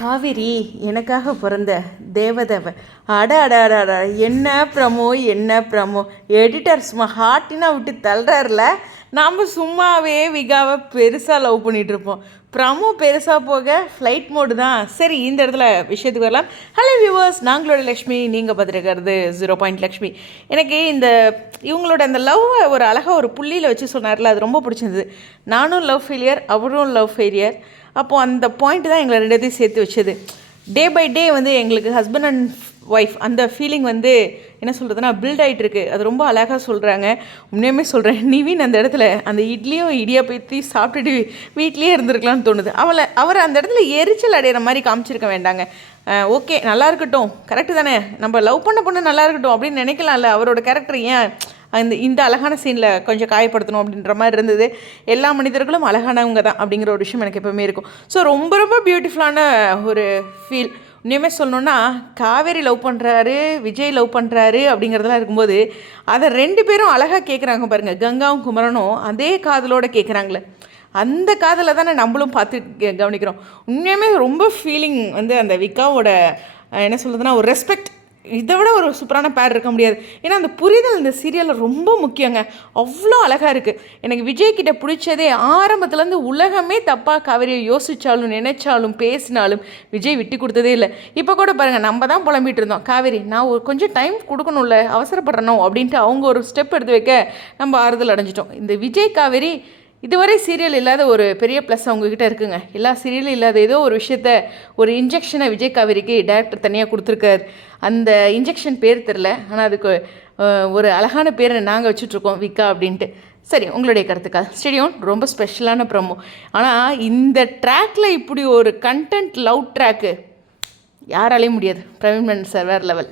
காவேரி எனக்காக பிறந்த தேவதேவ. அட அட அட அட, என்ன ப்ரமோ எடிட்டர் சும்மா ஹார்ட்டினா விட்டு தள்ளுறாருல. நாம் சும்மாவே விகாவை பெருசாக லவ் பண்ணிகிட்ருப்போம். ப்ரமோ பெருசாக போக ஃப்ளைட் மோடு தான். சரி, இந்த இடத்துல விஷயத்துக்கு வரலாம். ஹலோ வியூவர்ஸ், நாங்களோட லக்ஷ்மி, நீங்கள் பார்த்துருக்கிறது 0 லக்ஷ்மி. எனக்கு இவங்களோட அந்த லவ்வை ஒரு அழகாக ஒரு புள்ளியில் வச்சு சொன்னார்ல, அது ரொம்ப பிடிச்சிருந்தது. நானும் லவ் ஃபெயிலியர், அவரும் லவ் ஃபெயிலியர். அப்போது அந்த பாயிண்ட் தான் எங்களை ரெண்டுத்தையும் சேர்த்து வச்சது. டே பை டே எங்களுக்கு ஹஸ்பண்ட் அண்ட் ஒய்ஃப் அந்த ஃபீலிங் என்ன சொல்கிறதுனா பில்ட் ஆகிட்டுருக்கு. அது ரொம்ப அழகாக சொல்கிறாங்க. உண்மையுமே சொல்கிறேன், நிவின் அந்த இடத்துல அந்த இட்லியும் இடியாப்பத்தி சாப்பிட்டுட்டு வீட்லேயே இருந்திருக்கலாம்னு தோணுது. அவர் அந்த இடத்துல எரிச்சல் அடைகிற மாதிரி காமிச்சிருக்க வேண்டாங்க. ஓகே, நல்லா இருக்கட்டும், கரெக்டு தானே, நம்ம லவ் பண்ண பொண்ணு நல்லா இருக்கட்டும் அப்படின்னு நினைக்கலாம்ல. அவரோட கேரக்டர் ஏன் இந்த அழகான சீனில் கொஞ்சம் காயப்படுத்தணும் அப்படின்ற மாதிரி இருந்தது. எல்லா மனிதர்களும் அழகானவங்க தான் அப்படிங்கிற ஒரு விஷயம் எனக்கு எப்போவுமே இருக்கும். ஸோ ரொம்ப ரொம்ப பியூட்டிஃபுல்லான ஒரு ஃபீல். உண்மையுமே சொல்லணுன்னா, காவேரி லவ் பண்ணுறாரு, விஜய் லவ் பண்ணுறாரு அப்படிங்கிறதெல்லாம் இருக்கும்போது அதை ரெண்டு பேரும் அழகாக கேட்குறாங்க பாருங்கள். கங்காவும் குமரனும் அதே காதலோடு கேட்குறாங்களே, அந்த காதலை தானே நம்மளும் பார்த்து கவனிக்கிறோம். உண்மையுமே ரொம்ப ஃபீலிங் அந்த விகாவோட என்ன சொல்கிறதுனா ஒரு ரெஸ்பெக்ட். இதை விட ஒரு சூப்பரான பேர் இருக்க முடியாது. ஏன்னா அந்த புரிதல் இந்த சீரியலில் ரொம்ப முக்கியங்க. அவ்வளோ அழகாக இருக்குது. எனக்கு விஜய்கிட்ட பிடிச்சதே ஆரம்பத்துலேருந்து உலகமே தப்பாக காவேரியை யோசித்தாலும் நினைச்சாலும் பேசினாலும் விஜய் விட்டு கொடுத்ததே இல்லை. இப்போ கூட பாருங்கள், நம்ம தான் புலம்பிகிட்டு இருந்தோம், காவேரி நான் கொஞ்சம் டைம் கொடுக்கணும்ல, அவசரப்படுறணும் அப்படின்ட்டு அவங்க ஒரு ஸ்டெப் எடுத்து வைக்க நம்ம ஆறுதல் அடைஞ்சிட்டோம். இந்த விஜய் காவேரி இதுவரை சீரியல் இல்லாத ஒரு பெரிய ப்ளஸ் அவங்கக்கிட்ட இருக்குங்க. எல்லா சீரியலும் இல்லாத ஏதோ ஒரு விஷயத்த, ஒரு இன்ஜெக்ஷனை விஜய் காவேரிக்கு டைரக்டர் தனியாக கொடுத்துருக்காரு. அந்த இன்ஜெக்ஷன் பேர் தெரில, ஆனால் அதுக்கு ஒரு அழகான பேரை நாங்கள் வச்சுட்ருக்கோம், விகா அப்படின்ட்டு. சரி, உங்களுடைய கருத்துக்கள். ஸ்டேடியோன் ரொம்ப ஸ்பெஷலான ப்ரோமோ. ஆனால் இந்த ட்ராக்கில் இப்படி ஒரு கண்டென்ட் லவ் ட்ராக்கு யாராலையும் முடியாது. பிரவீன் சார் வேறு லெவல்.